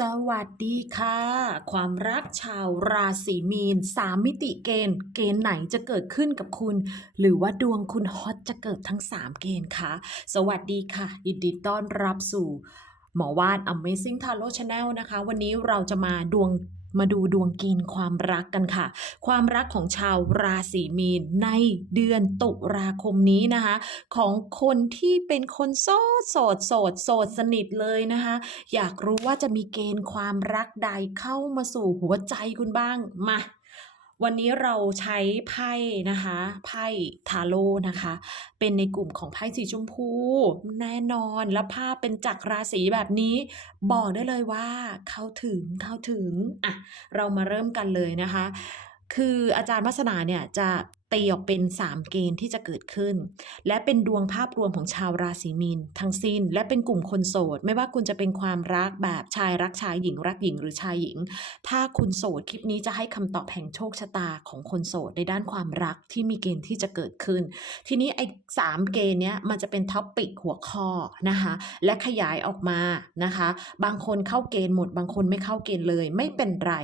สวัสดีค่ะ ความรักชาวราศีมีนสามมิติเกณฑ์ เกณฑ์ไหนจะเกิดขึ้นกับคุณ หรือว่าดวงคุณฮอตจะเกิดทั้ง 3 เกณฑ์คะสวัสดีค่ะยินดีต้อนรับสู่ หมอวาด Amazing Tarot Channel นะคะ วันนี้เราจะมาดวง มาดูดวงเกณฑ์ความรักกันค่ะ ความรักของชาวราศีมีนในเดือนตุลาคมนี้นะคะ ของคนที่เป็นคนโสดโสดโสดโสดสนิทเลยนะคะ อยากรู้ว่าจะมีเกณฑ์ความรักใดเข้ามาสู่หัวใจคุณบ้างมา วันนี้เราใช้ไพ่นะคะไพ่ทาโร่นะคะ เป็นในกลุ่มของไพ่สีชมพู แน่นอนและภาพเป็นจักรราศีแบบนี้ บอกได้เลยว่าเข้าถึงเข้าถึงอะเรามาเริ่มกันเลยนะคะ คืออาจารย์วัฒนาเนี่ยจะตีออกเป็น 3 เกณฑ์ที่จะเกิดขึ้น และเป็นดวงภาพรวมของชาวราศีมีนทั้งสิ้น และเป็นกลุ่มคนโสด ไม่ว่าคุณจะเป็นความรักแบบชายรักชายหญิงรักหญิงหรือชายหญิง ถ้าคุณโสดคลิปนี้จะให้คำตอบแห่งโชคชะตาของคนโสดในด้านความรักที่มีเกณฑ์ที่จะเกิดขึ้น ทีนี้ไอ้สามเกณฑ์เนี้ยมันจะเป็นท็อปปิกหัวข้อนะคะและขยายออกมานะคะ บางคนเข้าเกณฑ์หมด บางคนไม่เข้าเกณฑ์เลยไม่เป็นไร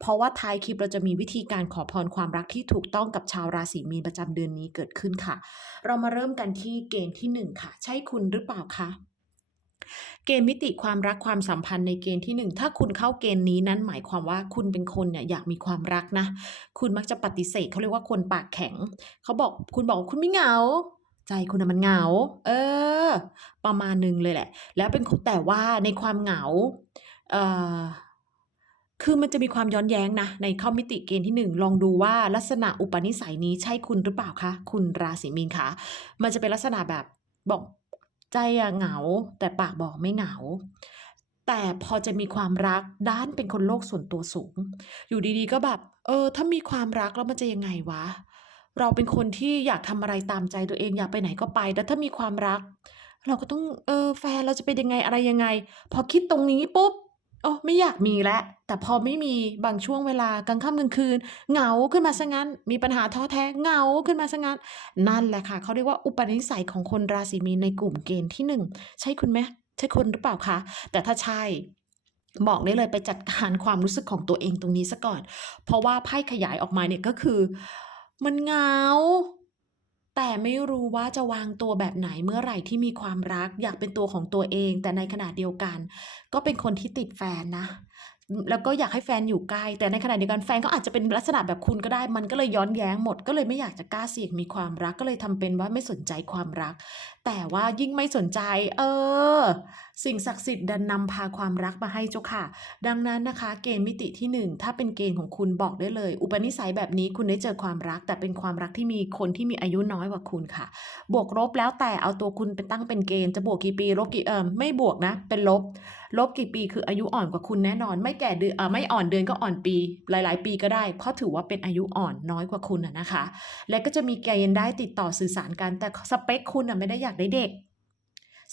เพราะว่าท้ายคลิปเราจะมีวิธีการขอพรความรักที่ถูกต้องกับชาวราศีมีนประจำเดือนนี้เกิดขึ้นค่ะ เรามาเริ่มกันที่เกณฑ์ที่หนึ่งค่ะ ใช่คุณหรือเปล่าคะเกณฑ์มิติความรักความสัมพันธ์ในเกณฑ์ที่หนึ่งถ้าคุณเข้าเกณฑ์นี้นั้นหมายความว่าคุณเป็นคนเนี่ยอยากมีความรักนะ คุณมักจะปฏิเสธเขาเรียกว่าคนปากแข็ง เขาบอกคุณบอกคุณไม่เหงา ใจคุณนะมันเหงา เออ ประมาณนึงเลยแหละ แล้วเป็นคนแต่ว่าในความเหงา เอ่อ คือมันจะมีความย้อนแย้งนะ ในข้ามิติเกณฑ์ที่หนึ่งลองดูว่าลักษณะอุปนิสัยนี้ใช่คุณหรือเปล่าคะคุณราศีมีนคะมันจะเป็นลักษณะแบบบอกใจอะเหงา แต่ปากบอกไม่เหงา แต่พอจะมีความรักด้านเป็นคนโลกส่วนตัวสูง อยู่ดีๆก็แบบ เออ ถ้ามีความรักแล้วมันจะยังไงวะ เราเป็นคนที่อยากทำอะไรตามใจตัวเองอยากไปไหนก็ไปแต่ถ้ามีความรัก เราก็ต้องเออแฟนเราจะเป็นยังไงอะไรยังไง พอคิดตรงนี้ปุ๊บ โอ้ไม่อยากมีแล้ว แต่พอไม่มีบางช่วงเวลากลางค่ำกลางคืน เหงาขึ้นมาซะงั้น มีปัญหาท้อแท้เหงาขึ้นมาซะงั้น นั่นแหละค่ะเขาเรียกว่าอุปนิสัยของคนราศีมีนในกลุ่มเกณฑ์ที่หนึ่งใช่คุณไหมใช่คนหรือเปล่าคะแต่ถ้าใช่บอกได้เลยไปจัดการความรู้สึกของตัวเองตรงนี้ซะก่อน เพราะว่าไพ่ขยายออกมาเนี่ยก็คือ มันเหงา แต่ไม่รู้ว่าจะวางตัวแบบไหนเมื่อไหร่ที่มีความรัก อยากเป็นตัวของตัวเอง แต่ในขณะเดียวกัน ก็เป็นคนที่ติดแฟนนะ แล้วก็อยากให้แฟนอยู่ใกล้ แต่ในขณะเดียวกันแฟนก็อาจจะเป็นลักษณะแบบคุณก็ได้ มันก็เลยย้อนแย้งหมด ก็เลยไม่อยากจะกล้าเสี่ยงมีความรัก ก็เลยทำเป็นว่าไม่สนใจความรัก แต่ว่ายิ่งไม่สนใจ เออ สิ่งศักดิ์สิทธิ์ดันนำพาความรักมาให้เจ้าค่ะ ดังนั้นนะคะ เกณฑ์มิติที่หนึ่งถ้าเป็นเกณฑ์ของคุณบอกได้เลย อุปนิสัยแบบนี้คุณได้เจอความรัก แต่เป็นความรักที่มีคนที่มีอายุน้อยกว่าคุณค่ะ บวกลบแล้วแต่เอาตัวคุณเป็นตั้งเป็นเกณฑ์จะบวกกี่ปีลบกี่เออไม่บวกนะ เป็นลบ ลบกี่ปีคืออายุอ่อนกว่าคุณแน่นอน ไม่แก่เดือนเออไม่อ่อนเดือนก็อ่อนปี หลาย ๆ ปีก็ได้ เพราะถือว่าเป็นอายุอ่อนน้อยกว่าคุณนะคะ และก็จะมีเกณฑ์ได้ติดต่อสื่อสารกันแต่สเปคคุณอะไม่ได้อยากได้เด็ก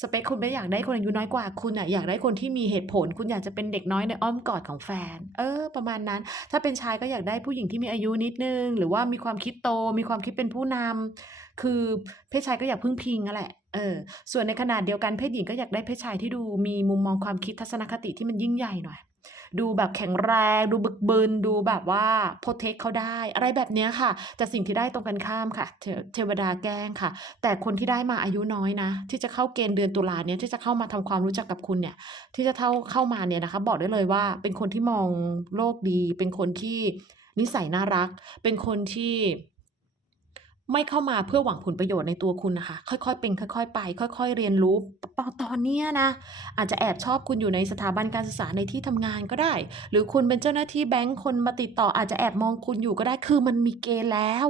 สเปคคุณไม่อยากได้คนอายุน้อยกว่า คุณอะอยากได้คนที่มีเหตุผล คุณอยากจะเป็นเด็กน้อยในอ้อมกอดของแฟน เออ ประมาณนั้น ถ้าเป็นชายก็อยากได้ผู้หญิงที่มีอายุนิดนึง หรือว่ามีความคิดโต มีความคิดเป็นผู้นำคือเพศชายก็อยากพึ่งพิงนั่นแหละเออส่วนในขนาดเดียวกันเพศหญิงก็อยากได้เพศชายที่ดูมีมุมมองความคิดทัศนคติที่มันยิ่งใหญ่หน่อย ดูแบบแข็งแรง ดูบึกบึนดูแบบว่าโปรเทคเขาได้ อะไรแบบเนี้ยค่ะ แต่สิ่งที่ได้ตรงกันข้ามค่ะเทวดาแกล้งค่ะ แต่คนที่ได้มาอายุน้อยนะ ที่จะเข้าเกณฑ์เดือนตุลาเนี่ยที่จะเข้ามาทำความรู้จักกับคุณเนี่ย ที่จะเท่าเข้ามาเนี่ยนะคะ บอกได้เลยว่าเป็นคนที่มองโลกดี เป็นคนที่นิสัยน่ารัก เป็นคนที่ ไม่เข้ามาเพื่อหวังผลประโยชน์ในตัวคุณนะคะ ค่อยๆ เป็น ค่อยๆ ไป ค่อย ๆ เรียนรู้ตอนตอนนี้นะ อาจจะแอบชอบคุณอยู่ในสถาบันการศึกษาในที่ทำงานก็ได้ หรือคุณเป็นเจ้าหน้าที่แบงค์คนมาติดต่ออาจจะแอบมองคุณอยู่ก็ได้ คือมันมีเกณฑ์แล้ว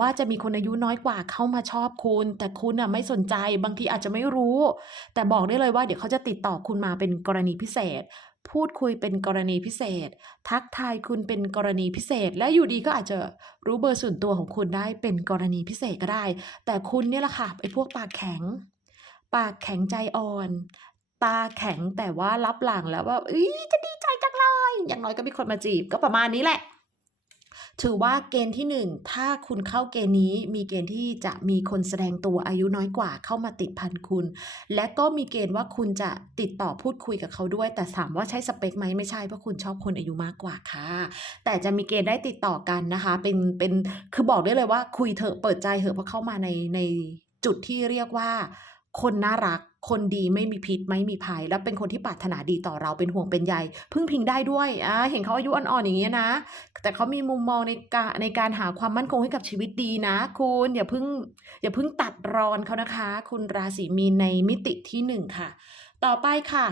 ว่าจะมีคนอายุน้อยกว่าเข้ามาชอบคุณ แต่คุณอะไม่สนใจ บางทีอาจจะไม่รู้ แต่บอกได้เลยว่าเดี๋ยวเขาจะติดต่อคุณมาเป็นกรณีพิเศษ พูดคุยเป็นกรณีพิเศษ ทักทายคุณเป็นกรณีพิเศษ และอยู่ดีก็อาจจะรู้เบอร์ส่วนตัวของคุณได้เป็นกรณีพิเศษก็ได้ แต่คุณเนี่ยแหละค่ะไอ้พวกปากแข็ง ปากแข็งใจอ่อน ตาแข็งแต่ว่ารับหลังแล้วว่าเอ้ยจะดีใจจังเลยอย่างน้อยก็มีคนมาจีบก็ประมาณนี้แหละ ถือว่าเกณฑ์ที่หนึ่งถ้าคุณเข้าเกณฑ์นี้มีเกณฑ์ที่จะมีคนแสดงตัวอายุน้อยกว่าเข้ามาติดพันคุณ และก็มีเกณฑ์ว่าคุณจะติดต่อพูดคุยกับเขาด้วย แต่ถามว่าใช่สเปคไหมไม่ใช่เพราะคุณชอบคนอายุมากกว่าค่ะ แต่จะมีเกณฑ์ได้ติดต่อกันนะคะ เป็นเป็นคือบอกได้เลยว่าคุยเถอะเปิดใจเถอะเพราะเข้ามาในในจุดที่เรียกว่าคนน่ารัก คนดีไม่มีพิษไม่มีภัย แล้วเป็นคนที่ปรารถนาดีต่อเราเป็นห่วงเป็นใยพึ่งพิงได้ด้วยอ่าเห็นเขาอายุอ่อนๆอย่างเงี้ยนะ แต่เขามีมุมมองในการในการหาความมั่นคงให้กับชีวิตดีนะ คุณอย่าเพิ่งอย่าเพิ่งตัดรอนเขานะคะ คุณราศีมีนในมิติที่หนึ่งค่ะ ต่อไปค่ะ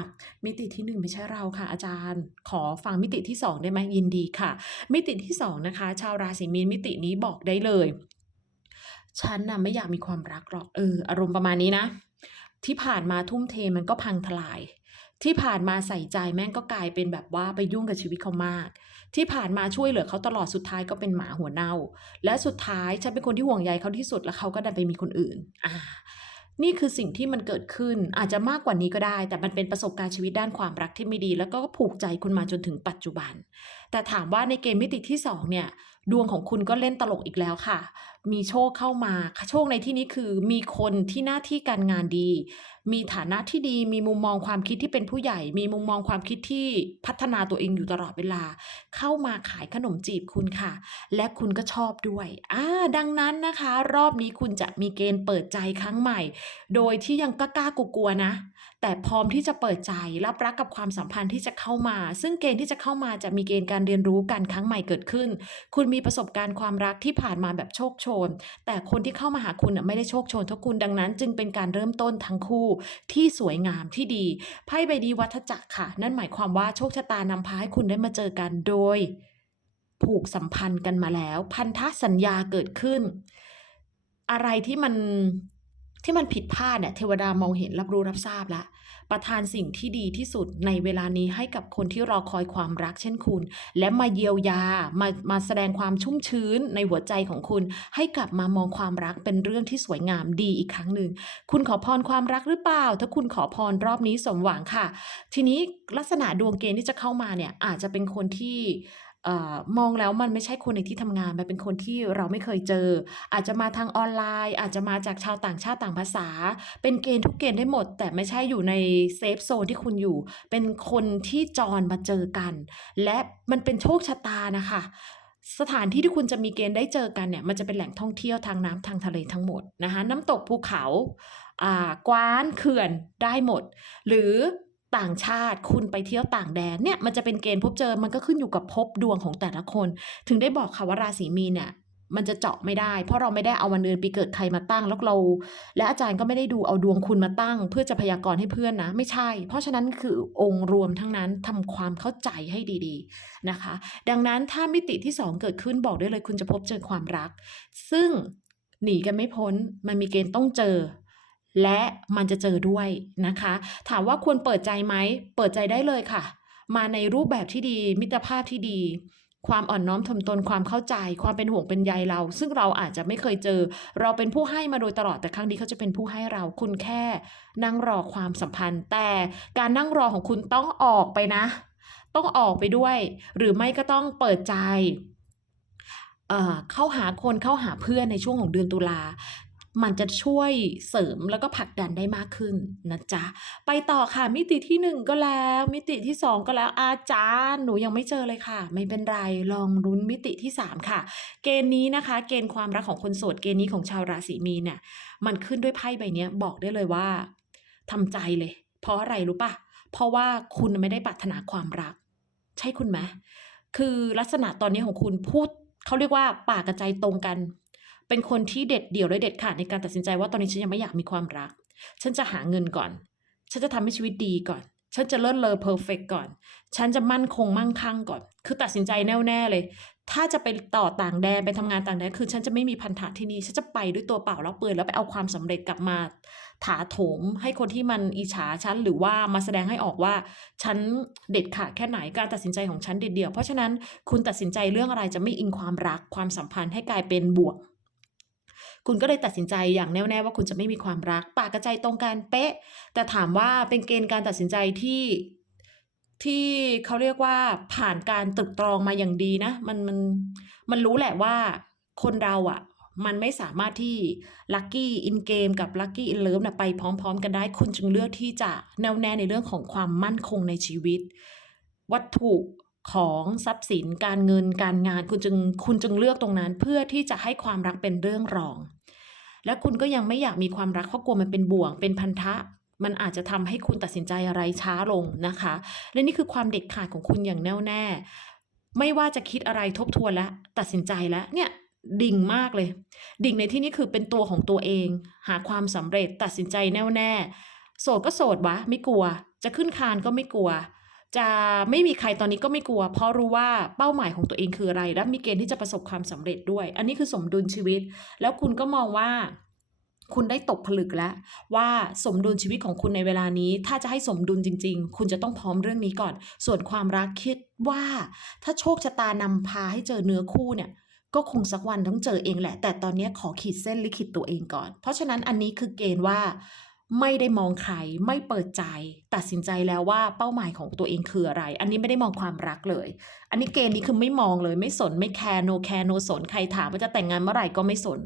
มิติที่หนึ่งไม่ใช่เราค่ะ อาจารย์ ขอฟังมิติที่สองได้ไหมยินดีค่ะ มิติที่สองนะคะ ชาวราศีมีนมิตินี้บอกได้เลยฉันน่ะไม่อยากมีความรักหรอกเอออารมณ์ประมาณนี้นะ ที่ผ่านมาทุ่มเทมันก็พังทลาย ที่ผ่านมาใส่ใจแม่งก็กลายเป็นแบบว่าไปยุ่งกับชีวิตเขามาก ที่ผ่านมาช่วยเหลือเขาตลอดสุดท้ายก็เป็นหมาหัวเน่า และสุดท้ายฉันเป็นคนที่ห่วงใยเขาที่สุดแล้วเขาก็ดันไปมีคนอื่น อ่า นี่คือสิ่งที่มันเกิดขึ้นอาจจะมากกว่านี้ก็ได้ แต่มันเป็นประสบการณ์ชีวิตด้านความรักที่ไม่ดี แล้วก็ผูกใจคุณมาจนถึงปัจจุบัน แต่ถามว่าในเกณฑ์มิติที่สองเนี่ยดวงของคุณก็เล่นตลกอีกแล้วค่ะ มีโชคเข้ามา โชคในที่นี้คือมีคนที่หน้าที่การงานดี มีฐานะที่ดี มีมุมมองความคิดที่เป็นผู้ใหญ่ มีมุมมองความคิดที่พัฒนาตัวเองอยู่ตลอดเวลา เข้ามาขายขนมจีบคุณค่ะ และคุณก็ชอบด้วย อ่า ดังนั้นนะคะ รอบนี้คุณจะมีเกณฑ์เปิดใจครั้งใหม่ โดยที่ยังกล้ากลัวๆนะ แต่พร้อมที่จะเปิดใจรับรักกับความสัมพันธ์ที่จะเข้ามา ซึ่งเกณฑ์ที่จะเข้ามาจะมีเกณฑ์การเรียนรู้กันครั้งใหม่เกิดขึ้น คุณมีประสบการณ์ความรักที่ผ่านมาแบบโชคโชน แต่คนที่เข้ามาหาคุณน่ะไม่ได้โชคโชนเท่าคุณดังนั้น จึงเป็นการเริ่มต้นทั้งคู่ที่สวยงามที่ดีไพ่ใบดีวัฏจักรค่ะ นั่นหมายความว่าโชคชะตานำพาให้คุณได้มาเจอกันโดย ผูกสัมพันธ์กันมาแล้ว พันธสัญญาเกิดขึ้น อะไรที่มัน ที่มันผิดพลาดเนี่ยเทวดามองเห็นรับรู้รับทราบแล้วประทานสิ่งที่ดีที่สุดในเวลานี้ให้กับคนที่รอคอยความรักเช่นคุณ และมาเยียวยามามาแสดงความชุ่มชื้นในหัวใจของคุณ ให้กลับมามองความรักเป็นเรื่องที่สวยงามดีอีกครั้งหนึ่งคุณขอพรความรักหรือเปล่า ถ้าคุณขอพรรอบนี้สมหวังค่ะ ทีนี้ลักษณะดวงเกณฑ์ที่จะเข้ามาเนี่ยอาจจะเป็นคนที่ เอ่อ มองแล้วมันไม่ใช่คนในที่ทำงาน มันเป็นคนที่เราไม่เคยเจอ อาจจะมาทางออนไลน์ อาจจะมาจากชาวต่างชาติต่างภาษา เป็นเกณฑ์ทุกเกณฑ์ได้หมด แต่ไม่ใช่อยู่ในเซฟโซนที่คุณอยู่ เป็นคนที่จรมาเจอกัน และมันเป็นโชคชะตานะคะสถานที่ที่คุณจะมีเกณฑ์ได้เจอกันเนี่ย มันจะเป็นแหล่งท่องเที่ยวทางน้ำ ทางทะเลทั้งหมดนะคะ น้ำตก ภูเขา อ่า กว้าน เขื่อน ได้หมด หรือ ต่างชาติคุณไปเที่ยวต่างแดนเนี่ยมันจะเป็นเกณฑ์พบเจอมันก็ขึ้นอยู่กับภพดวงของแต่ละคน ถึงได้บอกค่ะว่าราศีมีนเนี่ยมันจะเจาะไม่ได้ เพราะเราไม่ได้เอาวันเดือนปีเกิดใครมาตั้งแล้วเรา และอาจารย์ก็ไม่ได้ดูเอาดวงคุณมาตั้ง เพื่อจะพยากรณ์ให้เพื่อนนะ ไม่ใช่ เพราะฉะนั้นคือองค์รวมทั้งนั้นทำความเข้าใจให้ดีๆนะคะ ดังนั้นถ้ามิติที่สองเกิดขึ้นบอกได้เลยคุณจะพบเจอความรัก ซึ่งหนีกันไม่พ้นมันมีเกณฑ์ต้องเจอ และมันจะเจอด้วยนะคะ ถามว่าควรเปิดใจไหม เปิดใจได้เลยค่ะ มาในรูปแบบที่ดี มิตรภาพที่ดี ความอ่อนน้อมถ่อมตนความเข้าใจ ความเป็นห่วงเป็นใยเรา ซึ่งเราอาจจะไม่เคยเจอ เราเป็นผู้ให้มาโดยตลอดแต่ครั้งนี้เขาจะเป็นผู้ให้เราคุณแค่ นั่งรอความสัมพันธ์ แต่การนั่งรอของคุณต้องออกไปนะ ต้องออกไปด้วย หรือไม่ก็ต้องเปิดใจเอ่อเข้าหาคนเข้าหาเพื่อนในช่วงของเดือนตุลา มันจะช่วยเสริมแล้วก็ผลักดันได้มากขึ้นนะจ๊ะ ไปต่อค่ะ มิติที่หนึ่งก็แล้ว มิติที่สองก็แล้วอาจารย์หนูยังไม่เจอเลยค่ะ ไม่เป็นไรลองรุ้นมิติที่สามค่ะ เกณฑ์นี้นะคะ เกณฑ์ความรักของคนโสดเกณฑ์นี้ของชาวราศีมีนเนี่ยมันขึ้นด้วยไพ่ใบนี้บอกได้เลยว่าทำใจเลย เพราะอะไรรู้ปะเพราะว่าคุณไม่ได้ปรารถนาความรัก ใช่คุณไหมคือลักษณะตอนนี้ของคุณพูดเขาเรียกว่าปากกับใจตรงกัน เป็นคนที่เด็ดเดี่ยวและเด็ดขาดในการตัดสินใจว่าตอนนี้ฉันยังไม่อยากมีความรัก ฉันจะหาเงินก่อน ฉันจะทำให้ชีวิตดีก่อน ฉันจะเลิศเลอเพอร์เฟกก่อน ฉันจะมั่นคงมั่งคั่งก่อน คือตัดสินใจแน่วแน่เลย ถ้าจะไปต่อต่างแดนไปทำงานต่างแดนคือ ฉันจะไม่มีพันธะที่นี่ ฉันจะไปด้วยตัวเปล่าแล้วเปลือยแล้วไปเอาความสำเร็จกลับมา ถาโถมให้คนที่มันอิจฉาฉันหรือว่ามาแสดงให้ออกว่า ฉันเด็ดขาดแค่ไหนการตัดสินใจของฉันเด็ดเดี่ยว เพราะฉะนั้นคุณตัดสินใจเรื่องอะไรจะไม่อิงความรักความสัมพันธ์ให้กลายเป็นบวก คุณก็เลยตัดสินใจอย่างแน่วแน่ว่าคุณจะไม่มีความรัก ปากกระใจตรงกันเป๊ะ แต่ถามว่าเป็นเกณฑ์การตัดสินใจที่ที่เขาเรียกว่าผ่านการตรึกตรองมาอย่างดีนะ มันมันมันรู้แหละว่าคนเราอะ่ะ มันไม่สามารถที่ลัคกี้อินเกมกับลัคกี้อินเลิฟนะไปพร้อมๆ กันได้ คุณจึงเลือกที่จะแน่วแน่ในเรื่องของความมั่นคงในชีวิต วัตถุ ของทรัพย์สินการเงินการงานคุณจึงคุณจึงเลือกตรงนั้น เพื่อที่จะให้ความรักเป็นเรื่องรอง และคุณก็ยังไม่อยากมีความรักเพราะกลัวมันเป็นบ่วง เป็นพันธะ มันอาจจะทำให้คุณตัดสินใจอะไรช้าลงนะคะ และนี่คือความเด็ดขาดของคุณอย่างแน่วแน่ ไม่ว่าจะคิดอะไรทบทวนแล้วตัดสินใจแล้วเนี่ยดิ่งมากเลย ดิ่งในที่นี้คือเป็นตัวของตัวเอง หาความสำเร็จตัดสินใจแน่วแน่ โสดก็โสดวะ ไม่กลัว จะขึ้นคานก็ไม่กลัว จะไม่มีใครตอนนี้ก็ไม่กลัว เพราะรู้ว่าเป้าหมายของตัวเองคืออะไร และมีเกณฑ์ที่จะประสบความสำเร็จด้วย อันนี้คือสมดุลชีวิต แล้วคุณก็มองว่าคุณได้ตกผลึกแล้วว่าสมดุลชีวิตของคุณในเวลานี้ ถ้าจะให้สมดุลจริง ๆ คุณจะต้องพร้อมเรื่องนี้ก่อน ส่วนความรักคิดว่า ถ้าโชคชะตานำพาให้เจอเนื้อคู่เนี่ยก็คงสักวันต้องเจอเองแหละ แต่ตอนนี้ขอขีดเส้นลิขิตตัวเองก่อน เพราะฉะนั้นอันนี้คือเกณฑ์ว่า ไม่ได้มองใครไม่เปิดใจ ตัดสินใจแล้วว่าเป้าหมายของตัวเองคืออะไร อันนี้ไม่ได้มองความรักเลย อันนี้เกณฑ์นี้คือไม่มองเลย ไม่สนไม่แคร์โนแคร์โนสนใครถามว่าจะแต่งงานเมื่อไหร่ก็ไม่สน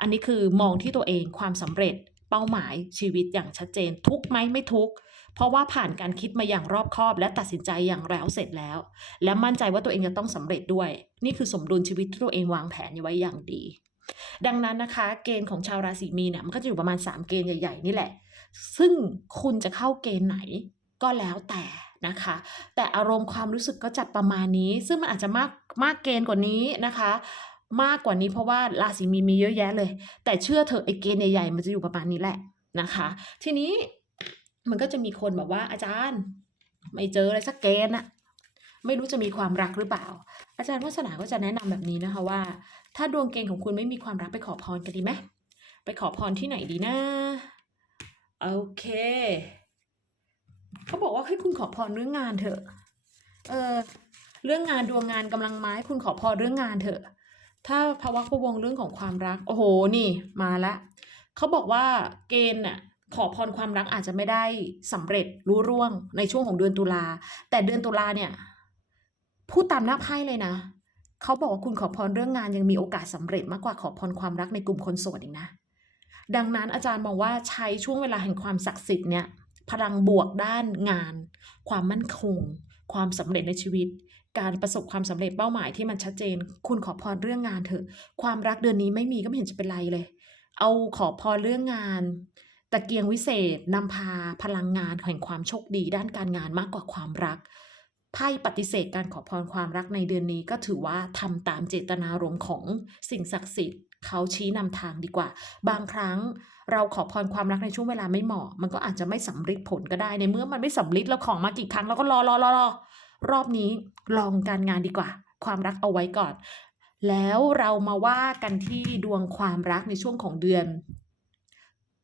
อันนี้คือมองที่ตัวเองความสำเร็จ เป้าหมายชีวิตอย่างชัดเจน ทุกไหมไม่ทุกเพราะว่าผ่านการคิดมาอย่างรอบคอบ และตัดสินใจอย่างแล้วเสร็จแล้ว และมั่นใจว่าตัวเองจะต้องสำเร็จด้วย นี่คือสมดุลชีวิตที่ตัวเองวางแผนไว้อย่างดี ดังนั้นนะคะ เกณฑ์ของชาวราศีมีนเนี่ยมันก็จะอยู่ประมาณ 3 เกณฑ์ใหญ่ๆนี่แหละ ซึ่งคุณจะเข้าเกณฑ์ไหนก็แล้วแต่นะคะ แต่อารมณ์ความรู้สึกก็จะประมาณนี้ ซึ่งมันอาจจะมากมากเกณฑ์กว่านี้นะคะ มากกว่านี้เพราะว่าราศีมีนมีเยอะแยะเลย แต่เชื่อเถอะไอ้เกณฑ์ใหญ่ๆมันจะอยู่ประมาณนี้แหละนะคะ ทีนี้มันก็จะมีคนแบบว่าอาจารย์ ไม่เจออะไรสักเกณฑ์อะไม่รู้จะมีความรักหรือเปล่า อาจารย์วัฒนาก็จะแนะนำแบบนี้นะคะว่า ถ้าดวงเกณฑ์ของคุณไม่มีความรักไปขอพรกันดีไหมไปขอพรที่ไหนดีนะโอเคเขาบอกว่าให้คุณขอพรเรื่องงานเถอะ เออเรื่องงานดวงงานกำลังไม้คุณขอพรเรื่องงานเถอะ ถ้าภาวะพวงเรื่องของความรัก โอ้โหนี่มาละเขาบอกว่าเกณฑ์น่ะขอพรความรักอาจจะไม่ได้สำเร็จรู้ร่วงในช่วงของเดือนตุลาแต่เดือนตุลาเนี่ยพูดตามหน้าไพ่เลยนะ เขาบอกว่าคุณขอพรเรื่องงานยังมีโอกาสสำเร็จมากกว่าขอพรความรักในกลุ่มคนโสดอีกนะ ดังนั้นอาจารย์มองว่าใช้ช่วงเวลาแห่งความศักดิ์สิทธิ์เนี่ยพลังบวกด้านงาน ความมั่นคง ความสำเร็จในชีวิต การประสบความสำเร็จเป้าหมายที่มันชัดเจน คุณขอพรเรื่องงานเถอะ ความรักเดือนนี้ไม่มีก็ไม่เห็นจะเป็นไรเลย เอาขอพรเรื่องงานตะเกียงวิเศษนำพาพลังงานแห่งความโชคดีด้านการงานมากกว่าความรัก ไพ่ปฏิเสธการขอพรความรักในเดือนนี้ก็ถือว่าทำตามเจตนารมณ์ของสิ่งศักดิ์สิทธิ์เขาชี้นำทางดีกว่า บางครั้งเราขอพรความรักในช่วงเวลาไม่เหมาะ มันก็อาจจะไม่สำเร็จผลก็ได้ในเมื่อมันไม่สำเร็จแล้วของมากี่ครั้งเราก็รอรอรอรอรอบนี้ลองการงานดีกว่า ความรักเอาไว้ก่อน แล้วเรามาว่ากันที่ดวงความรักในช่วงของเดือน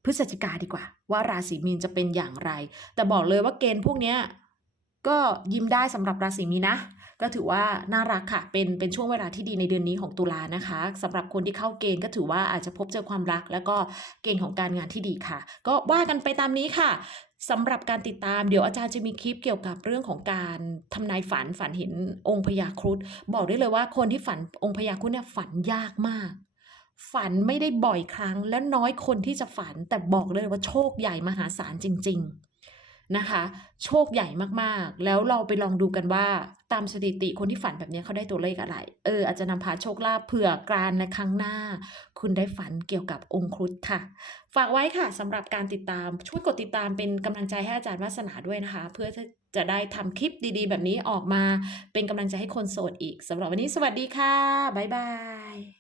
พฤศจิกาดีกว่า ว่าราศีมีนจะเป็นอย่างไร แต่บอกเลยว่าเกณฑ์พวกนี้ ก็ยิ้มได้สำหรับราศีมีนนะ ก็ถือว่าน่ารักค่ะ เป็นเป็นช่วงเวลาที่ดีในเดือนนี้ของตุลานะคะสำหรับคนที่เข้าเกณฑ์ก็ถือว่าอาจจะพบเจอความรัก แล้วก็เกณฑ์ของการงานที่ดีค่ะ ก็ว่ากันไปตามนี้ค่ะสำหรับการติดตามเดี๋ยวอาจารย์จะมีคลิปเกี่ยวกับเรื่องของการทำนายฝันฝันเห็นองค์พญาครุฑบอกได้เลยว่าคนที่ฝันองค์พญาครุฑเนี่ยฝันยากมาก ฝันไม่ได้บ่อยครั้ง และน้อยคนที่จะฝันแต่บอกเลยว่าโชคใหญ่มหาศาลจริง ๆ นะคะ โชคใหญ่มากๆ แล้วเราไปลองดูกันว่าตามสถิติคนที่ฝันแบบนี้เขาได้ตัวเลขอะไร เอออาจจะนำพาโชคลาภเผื่อการในครั้งหน้า คุณได้ฝันเกี่ยวกับองค์ครุฑค่ะ ฝากไว้ค่ะสำหรับการติดตามช่วยกดติดตามเป็นกำลังใจให้อาจารย์วาสนาด้วยนะคะ เพื่อจะได้ทำคลิปดีๆ แบบนี้ออกมา เป็นกำลังใจให้คนโสดอีกสำหรับวันนี้สวัสดีค่ะบ๊ายบาย